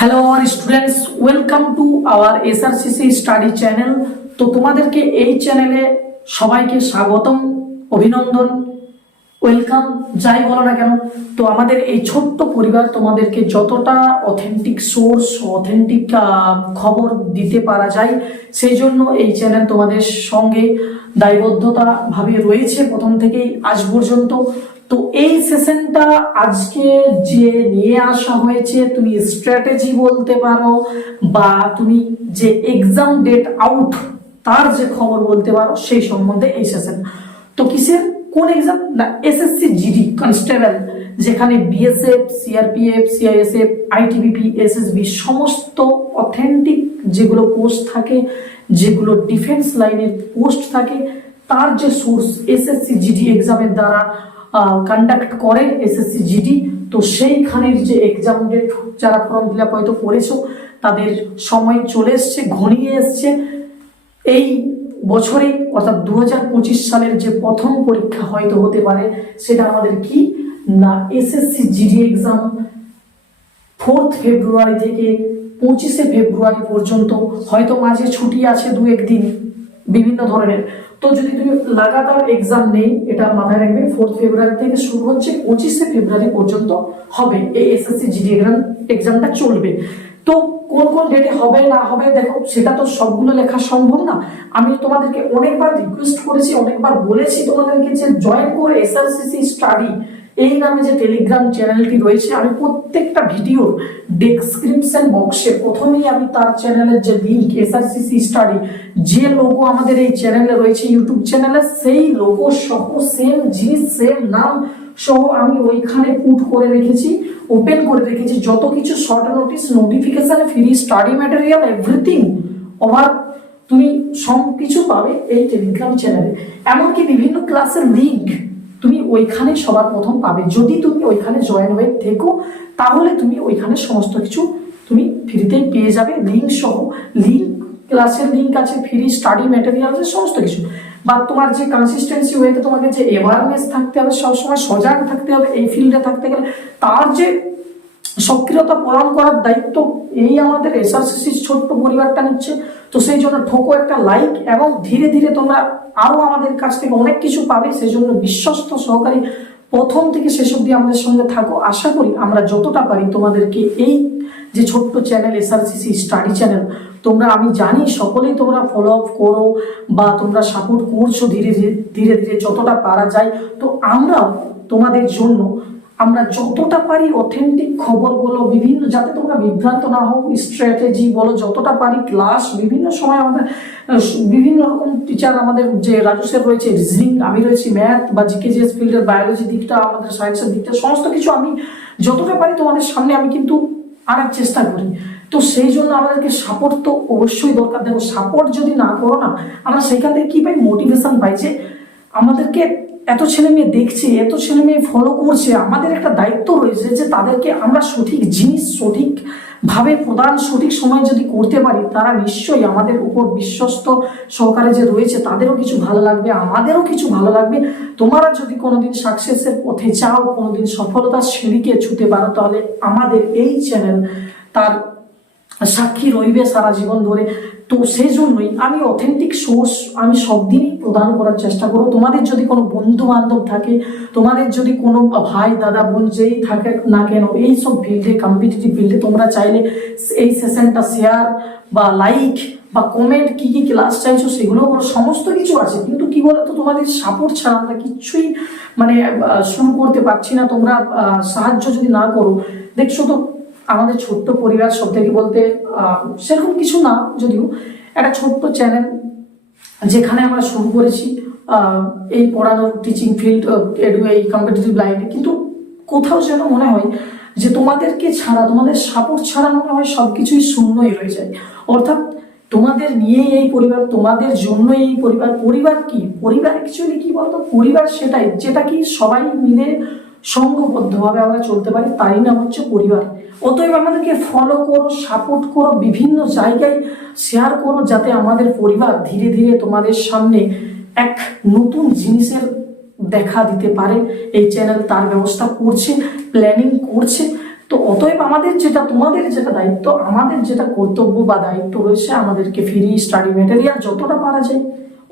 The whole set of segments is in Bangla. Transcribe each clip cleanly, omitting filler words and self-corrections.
হ্যালো আমার students, welcome to our SRCC study channel. তো তোমাদেরকে এই চ্যানেলে সবাইকে স্বাগতম, অভিনন্দন, ওয়েলকাম, যাই বলো না কেন। তো আমাদের এই ছোট্ট পরিবার তোমাদেরকে যতটা অথেন্টিক সোর্স, অথেন্টিক খবর দিতে পারা যায়, সেই জন্য এই চ্যানেল তোমাদের সঙ্গে দায়বদ্ধতা ভাবে রয়েছে প্রথম থেকেই আজ পর্যন্ত। তো এই সেশনটা আজকে যে নিয়ে আসা হয়েছে, তুমি স্ট্র্যাটেজি বলতে পারো বা তুমি যে এক্সাম ডেট আউট তার যে খবর বলতে পারো, সেই সম্বন্ধে এই সেশন। তো কিসের, কোন এক্সাম না, এসএসসি জিডি কনস্টেবল, যেখানে BSF, CRPF, CISF, ITBP, SSB সমস্ত অথেন্টিক যেগুলো পোস্ট থাকে, যেগুলো ডিফেন্স লাইনের পোস্ট থাকে, তার যে সোর্স এসএসসি জিডি এক্সামের দ্বারা কন্ডাক্ট করে এসএসসি জিডি। তো সেইখানের যে এক্সাম ডেট, যারা ফর্ম ফিল আপ হয়তো করেছো, তাদের সময় চলে এসছে, ঘনিয়ে এসছে। এই বছরে অর্থাৎ 2025 সালের যে প্রথম পরীক্ষা হয়তো হতে পারে, সেটা আমাদের কি না, এসএসসি জিডি এক্সাম 4 ফেব্রুয়ারি থেকে 25 ফেব্রুয়ারি পর্যন্ত। হয়তো মাঝে ছুটি আছে দু একদিন বিভিন্ন ধরনের। তো যদি তুমি লাগাতার এক্সাম নেই, এটা মাথায় রাখবে, 4 ফেব্রুয়ারি থেকে শুরু হচ্ছে, 25 ফেব্রুয়ারি পর্যন্ত হবে এই এসএসসি জিডি এক্সামটা চলবে। তো কোন কোন ডেটে হবে না হবে, দেখো সেটা তো সবগুলো লেখা সম্ভব না। আমি তোমাদেরকে অনেকবার রিকোয়েস্ট করেছি, অনেকবার বলেছি তোমাদেরকে যে জয়েন করে এসআরসিসি স্টাডি এই নামে যে টেলিগ্রাম চ্যানেলটি রয়েছে। আমি প্রত্যেকটা ভিডিওর ডেসক্রিপশন বক্সে প্রথমেই আমি তার চ্যানেলের যে লিঙ্ক, এসআরসিসি স্টাডি যে লোগো আমাদের এই চ্যানেলে রয়েছে, ইউটিউব চ্যানেলে, সেই লোগো সহ সেম জিনিস, সেম নাম সহ আমি ওইখানে পুট করে রেখেছি, ওপেন করে রেখেছি যত কিছু short notice, notification, free study material, everything over তুমি সব কিছু পাবে এই টেলিগ্রাম চ্যানেলে। এমনকি বিভিন্ন ক্লাসের লিঙ্ক তুমি ওইখানে সবার প্রথম পাবে। যদি তুমি ওইখানে জয়েন হয়ে থেকো, তাহলে তুমি ওইখানে সমস্ত কিছু তুমি ফ্রিতেই পেয়ে যাবে, লিঙ্ক সহ। লিঙ্ক, ক্লাসের লিঙ্ক আছে, ফ্রি স্টাডি ম্যাটেরিয়াল আছে, সমস্ত কিছু। বা তোমার যে কনসিস্টেন্সি ওয়েতে তোমাকে যে অ্যাওয়ারনেস থাকতে হবে, সবসময় সজাগ থাকতে হবে এই ফিল্ডে থাকতে গেলে, তার যে সক্রিয়তা প্রদান করার দায়িত্ব এই আমাদের এসআরসিসির ছোট্ট পরিবারটা নিচ্ছে। তো সেই জন্য ঠোকো একটা লাইক, এবং ধীরে ধীরে তোমরা আরো আমাদের কাছ থেকে অনেক কিছু পাবে। সেই জন্য বিশ্বস্ত সহকারী প্রথম থেকে শেষ অবধি আমাদের সঙ্গে থাকো। আশা করি আমরা যতটা পারি তোমাদেরকে এই যে ছোট্ট চ্যানেল এসআরসিসি স্টাডি চ্যানেল, তোমরা, আমি জানি সকলেই তোমরা ফলো আপ করো বা তোমরা সাপোর্ট করছো ধীরে ধীরে ধীরে ধীরে যতটা পারা যায়। তো আমরাও তোমাদের জন্য আমরা যতটা পারি অথেন্টিক খবরগুলো বিভিন্ন, যাতে তোমরা বিভ্রান্ত না হও, স্ট্র্যাটেজি বলো যতটা পারি, ক্লাস বিভিন্ন সময় আমাদের বিভিন্ন রকম টিচার, আমাদের যে রাজু স্যার রয়েছে রিজনিং, আমি রয়েছি ম্যাথ বা জিকেজিএস ফিল্ডের বায়োলজি দিকটা, আমাদের সায়েন্সের দিকটা, সমস্ত কিছু আমি যতটা পারি তোমাদের সামনে আমি কিন্তু আনার চেষ্টা করি। তো সেই জন্য আমাদেরকে সাপোর্ট তো অবশ্যই দরকার। দেখো সাপোর্ট যদি না করো না, আমরা সেখান থেকে কি পাই, মোটিভেশন পাই যে আমাদেরকে এত ছেলে মেয়ে দেখছে, এত ছেলে মেয়ে ফলো করছে, আমাদের একটা দায়িত্ব রয়েছে যে তাদেরকে আমরা সঠিক জিনিস সঠিক ভাবে প্রদান সঠিক সময় যদি করতে পারি, তারা নিশ্চয়ই আমাদের উপর বিশ্বস্ত সহকারে যে রয়েছে, তাদেরও কিছু ভালো লাগবে, আমাদেরও কিছু ভালো লাগবে। তোমরা যদি কোনোদিন সাকসেসের পথে চাও, কোনোদিন সফলতার সিঁড়িকে ছুঁতে পারো, তাহলে আমাদের এই চ্যানেল তার সাক্ষী রইবে সারা জীবন ধরে। তো সেই জন্যই আমি অথেন্টিক সোর্স আমি সব দিনই প্রদান করার চেষ্টা করব। তোমাদের যদি কোনো বন্ধু বান্ধব থাকে, তোমাদের যদি কোনো ভাই দাদা বোন যেই থাকে না কেন এই সব ফিল্ডে, কম্পিটিটিভ ফিল্ডে, তোমরা চাইলে এই সেশনটা শেয়ার বা লাইক বা কমেন্ট, কি কি ক্লাস চাইছো সেগুলো সমস্ত কিছু আছে। কিন্তু কি বলতো, তোমাদের সাপোর্ট ছাড়া আমরা কিচ্ছুই মানে শুরু করতে পারছি না। তোমরা সাহায্য যদি না করো, দেখছো তো আমাদের ছোট্ট পরিবার, সব থেকে বলতে সেরকম কিছু না, যদিও একটা ছোট্ট চ্যানেল যেখানে আমরা শুরু করেছি এই পড়ানোর টিচিং ফিল্ড, এই কম্পিটিটিভ লাইনে। কিন্তু কোথাও যেন মনে হয় যে তোমাদেরকে ছাড়া, তোমাদের সাপোর্ট ছাড়া মনে হয় সবকিছুই শূন্যই রয়ে যায়। অর্থাৎ তোমাদের নিয়ে এই পরিবার, তোমাদের জন্য এই পরিবার। পরিবার কি, পরিবার অ্যাকচুয়ালি কি বলতো, পরিবার সেটাই যেটা কি সবাই মিলে সংঘবদ্ধভাবে আমরা চলতে পারি, তাই নাম হচ্ছে পরিবার। অতএব আমাদেরকে ফলো করো, সাপোর্ট করো, বিভিন্ন জায়গায় শেয়ার করো, যাতে আমাদের পরিবার ধীরে ধীরে তোমাদের সামনে এক নতুন জিনিসের দেখা দিতে পারে। এই চ্যানেল তার ব্যবস্থা করছে, প্ল্যানিং করছে। তো অতএব আমাদের যেটা, তোমাদের যেটা দায়িত্ব, আমাদের যেটা কর্তব্য বা দায়িত্ব রয়েছে, আমাদেরকে ফ্রি স্টাডি ম্যাটেরিয়াল যতটা পারা যায়,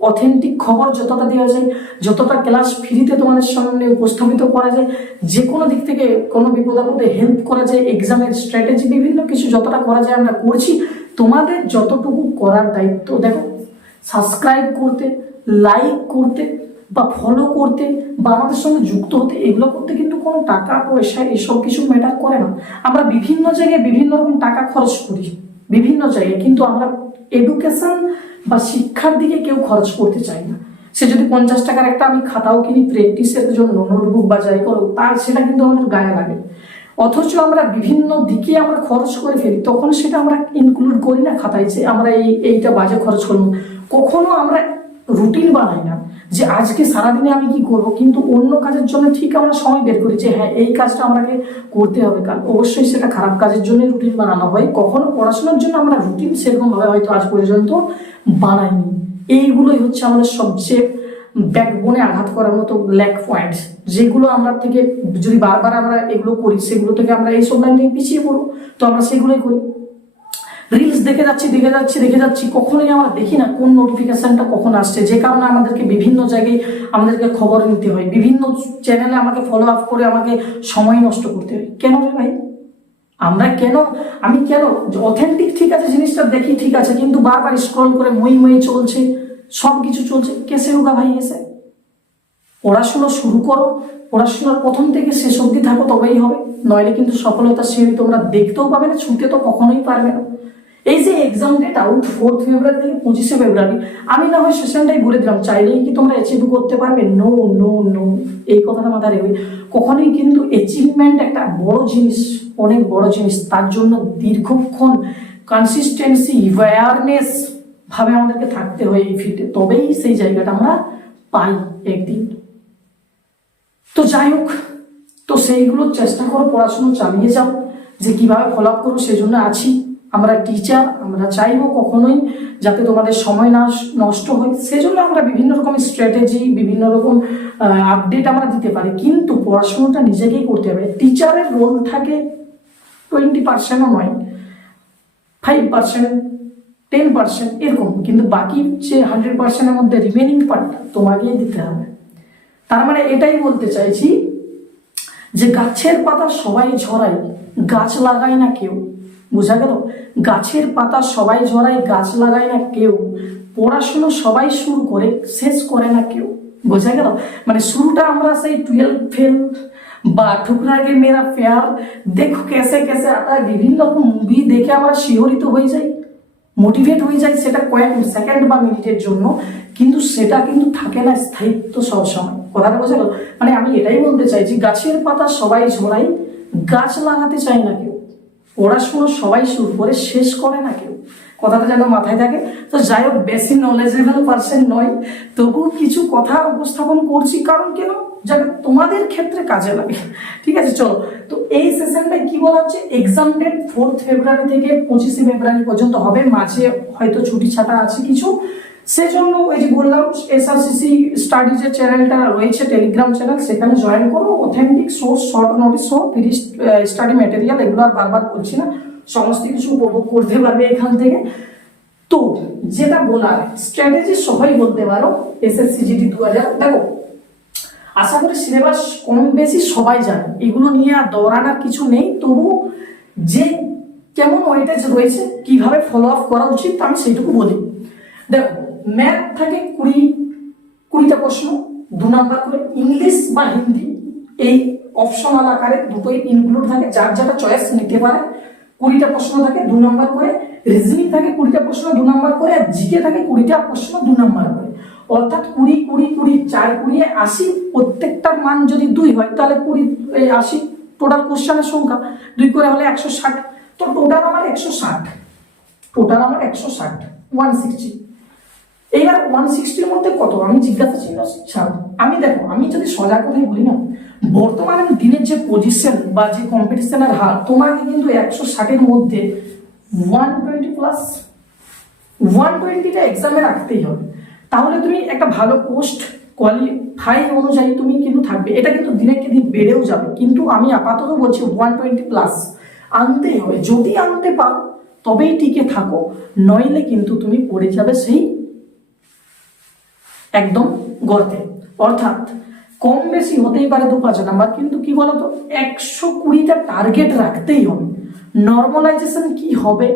অথেন্টিক খবর যতটা দেওয়া যায়, যতটা ক্লাস ফ্রিতে তোমাদের সামনে উপস্থাপিত করা যায়, যে কোনো দিক থেকে কোনো বিপদ আপদে হেল্প করা যায়, এক্সামের স্ট্র্যাটেজি বিভিন্ন কিছু যতটা করা যায় আমরা করছি। তোমাদের যতটুকু করার দায়িত্ব, দেখো, সাবস্ক্রাইব করতে, লাইক করতে বা ফলো করতে বা আমাদের সঙ্গে যুক্ত হতে, এগুলো করতে কিন্তু কোনো টাকা পয়সা এসব কিছু ম্যাটার করে না। আমরা বিভিন্ন জায়গায় বিভিন্ন রকম টাকা খরচ করি বিভিন্ন জায়গায়, কিন্তু আমরা এডুকেশন বা শিক্ষার দিকে কেউ খরচ করতে চাই না। সে যদি 50 টাকার একটা আমি খাতাও কিনি প্র্যাকটিসের জন্য, নোটবুক বা যাই করো, তার সেটা কিন্তু আমাদের গায়ে লাগে। অথচ আমরা বিভিন্ন দিকে আমরা খরচ করে ফেলি, তখন সেটা আমরা ইনক্লুড করি না খাতায় যে আমরা এইটা বাজে খরচ করবো। কখনো আমরা রুটিন বানাই না যে আজকে সারাদিনে আমি কি করব, কিন্তু অন্য কাজের জন্য ঠিক আমরা সময় বের করি যে হ্যাঁ এই কাজটা আমাকে করতে হবে কাল। অবশ্যই সেটা খারাপ কাজের জন্য রুটিন বানানো হয়, কখনো পড়াশোনার জন্য আমরা রুটিন সেরকম ভাবে হয়তো আজ পর্যন্ত বানাইনি। এইগুলোই হচ্ছে আমাদের সবচেয়ে ব্যাকবোনে আঘাত করার মতো ল্যাক পয়েন্টস, যেগুলো আমরা থেকে যদি বারবার আমরা এগুলো করি, সেগুলো থেকে আমরা এইসব লাইন থেকে পিছিয়ে পড়বো। তো আমরা সেগুলোই করি। রিলস দেখে যাচ্ছি, কখনোই আমরা দেখি না কোন নোটিফিকেশনটা কখন আসছে, যে কারণে আমাদেরকে বিভিন্ন জায়গায় আমাদেরকে খবর নিতে হয়, বিভিন্ন চ্যানেলে আমাকে ফলো আপ করে আমাকে সময় নষ্ট করতে হয়। কেন রে ভাই? আমি কেন অথেন্টিক ঠিক আছে জিনিসটা দেখি, ঠিক আছে, কিন্তু বারবার স্ক্রল করে মই চলছে, সব কিছু চলছে, কেসে হোগা ভাই এসে? পড়াশোনা শুরু করো, পড়াশোনার প্রথম থেকে শেষ অবধি থাকো, তবেই হবে। নইলে কিন্তু সফলতার সিঁড়ি তোমরা দেখতেও পাবে না, ছুঁতে তো কখনোই পারবে না। এই যে এক্সাম ডেট আউট 4 ফেব্রুয়ারি থেকে 25 ফেব্রুয়ারি, আমি না হয় সেশনটাই বলে দিলাম, চাইলেই কি তোমরা অ্যাচিভ করতে পারবে? নো নো নো, এই কথাটা মাথায় রাখবে। কখনোই কিন্তু অ্যাচিভমেন্ট একটা বড় জিনিস, অনেক বড় জিনিস, তার জন্য দীর্ঘক্ষণ কনসিস্টেন্সি, অ্যাওয়ারনেস ভাবে আমাদেরকে থাকতে হয় এই ফিল্ডে, তবেই সেই জায়গাটা আমরা পাই একদিন। তো যাই হোক, তো সেইগুলো চেষ্টা করো, পড়াশোনা চালিয়ে যাও, যে কিভাবে ফলো আপ করবো সেজন্য আছি। আমরা টিচার, আমরা চাইবো কখনোই যাতে তোমাদের সময় না নষ্ট হয়, সেজন্য আমরা বিভিন্ন রকম স্ট্র্যাটেজি, বিভিন্ন রকম আপডেট আমরা দিতে পারি, কিন্তু পড়াশোনাটা নিজেকেই করতে হবে। টিচারের রোল থাকে 20%ও নয়, 5%, 10% এরকম, কিন্তু বাকি যে 100%-এর মধ্যে রিমেনিং পার্টটা তোমাকেই দিতে হবে। তার মানে এটাই বলতে চাইছি যে গাছের পাতা সবাই ঝরায়, গাছ লাগায় না কেউ। বোঝা গেল? গাছের পাতা সবাই ঝরায়, গাছ লাগায় না কেউ। পড়াশোনা সবাই শুরু করে, শেষ করে না কেউ। বোঝা গেল? মানে শুরুটা আমরা সেই 12 ফেল বা ঠুকরা গে মেরা প্যার, দেখো কেসে কেসে আতা, বিভিন্ন রকম মুভি দেখে আমরা শিহরিত হয়ে যাই, মোটিভেট হয়ে যায়, সেটা কয়েক সেকেন্ড বা মিনিটের জন্য, কিন্তু সেটা কিন্তু থাকে না স্থায়িত্ব সবসময়। কথাটা বোঝা গেল? মানে আমি এটাই বলতে চাইছি, গাছের পাতা সবাই ঝরায়, গাছ লাগাতে চায় না কেউ। পড়াশোনা সবাই শুরু করে, শেষ করে না কেউ। কথাটা যেন মাথায় থাকে। তো যাই হোক, বেশি নলেজেবল পার্সন নয়, তবুও কিছু কথা উপস্থাপন করছি, কারণ কেন, যাতে তোমাদের ক্ষেত্রে কাজে লাগে। ঠিক আছে, চলো। তো এই সেশনটাই কি বলা হচ্ছে, এক্সাম ডেট 4 ফেব্রুয়ারি থেকে 25 ফেব্রুয়ারি পর্যন্ত হবে, মাঝে হয়তো ছুটি ছাটা আছে কিছু, সেজন্য ওই যে বললাম এসআরসিসি স্টাডি যে চ্যানেলটা রয়েছে, টেলিগ্রাম চ্যানেল, সেখানে জয়েন করো। অথেন্টিক সোর্স, শর্ট নোটিস সহ ফ্রি স্টাডি ম্যাটেরিয়াল, এগুলো আর বারবার বলছি না, সমস্ত কিছু উপভোগ করতে পারবে এখান থেকে। তো যেটা বলার, স্ট্র্যাটেজি সবাই বলতে পারো, এসএসসি জিডি 2000, দেখো আশা করি সিলেবাস কম বেশি সবাই জানে, এগুলো নিয়ে আর দৌড়ানোর কিছু নেই। তবু যে কেমন ওয়েটেজ রয়েছে, কিভাবে ফলো আপ করা উচিত, আমি সেইটুকু বলি। দেখো, ম্যাথ থাকে 20টা প্রশ্ন, 2 নাম্বার করে। ইংলিশ বা হিন্দি এই অপশনাল আকারে দুটোই ইনক্লুড থাকে, যার যেটা চয়েস নিতে পারে। 20টা প্রশ্ন থাকে 2 নাম্বার করে। রিজনিং থাকে 20টা প্রশ্ন 2 নাম্বার করে, আর জিকে থাকে 20টা প্রশ্ন 2 নাম্বার করে। অর্থাৎ 20 20 20 4 20 80, প্রত্যেকটার মান যদি 2 হয় তাহলে 20 80 টোটাল কোশ্চেনের সংখ্যা, 2 করে হলে 160। তো টোটাল আমার 160, 160। এইবার 160-র মধ্যে কত, আমি জিজ্ঞাসা ছিল ছাড়। আমি যদি সোজা কথাই বলি না, বর্তমানে দিনের যে পজিশন বা যে কম্পিটিশনের হার, তোমাকে কিন্তু 160-এর মধ্যে 120 প্লাস 120টা এক্সামে রাখতেই হবে। তাহলে তুমি একটা ভালো পোস্ট কোয়ালিফাই অনুযায়ী তুমি কিন্তু থাকবে, এটা কিন্তু দিনের দিন বেড়েও যাবে, কিন্তু আমি আপাতত বলছি 120+ আনতেই হবে। যদি আনতে পারো তবেই টিকে থাকো, নইলে কিন্তু তুমি পড়ে যাবে সেই একদম গর্তে। অর্থাৎ কম বেশি হতেই পারে 2-5 নাম্বার, কিন্তু কি বলতো 120টা টার্গেট রাখতেই হবে। নর্মালাইজেশন কি হবে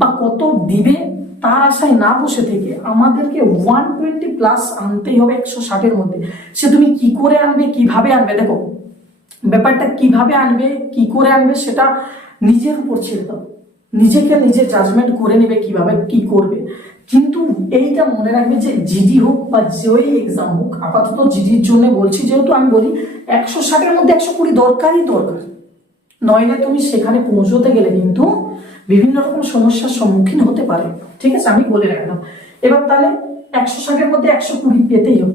বা কত দিবে তার আশায় না বসে থেকে আমাদেরকে 120+ আনতেই হবে 160-এর মধ্যে। সে তুমি কি করে আনবে, কিভাবে আনবে, দেখো ব্যাপারটা কিভাবে আনবে, কি করে আনবে সেটা নিজের উপর ছেড়ে দাও, নিজেকে নিজে জাজমেন্ট করে নেবে কিভাবে কি করবে। কিন্তু এইটা মনে রাখবে যে জিডি হোক বা যেই এক্সাম হোক, আপাতত জিডির জন্য বলছি, যেহেতু আমি বলি 160-এর মধ্যে 120 দরকারই দরকার, নইলে তুমি সেখানে পৌঁছতে গেলে কিন্তু বিভিন্ন রকম সমস্যার সম্মুখীন হতে পারে। ঠিক আছে, আমি বলে রাখলাম। এবার তাহলে 160-এর মধ্যে 120 পেতেই হবে।